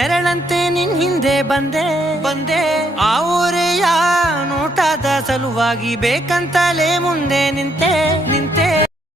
ನೆರಳಂತೆ ನಿನ್ ಹಿಂದೆ ಬಂದೆ ಆ ಊರೆಯ ನೋಟದ ಸಲುವಾಗಿ ಬೇಕಂತಲೇ ಮುಂದೆ ನಿಂತೆ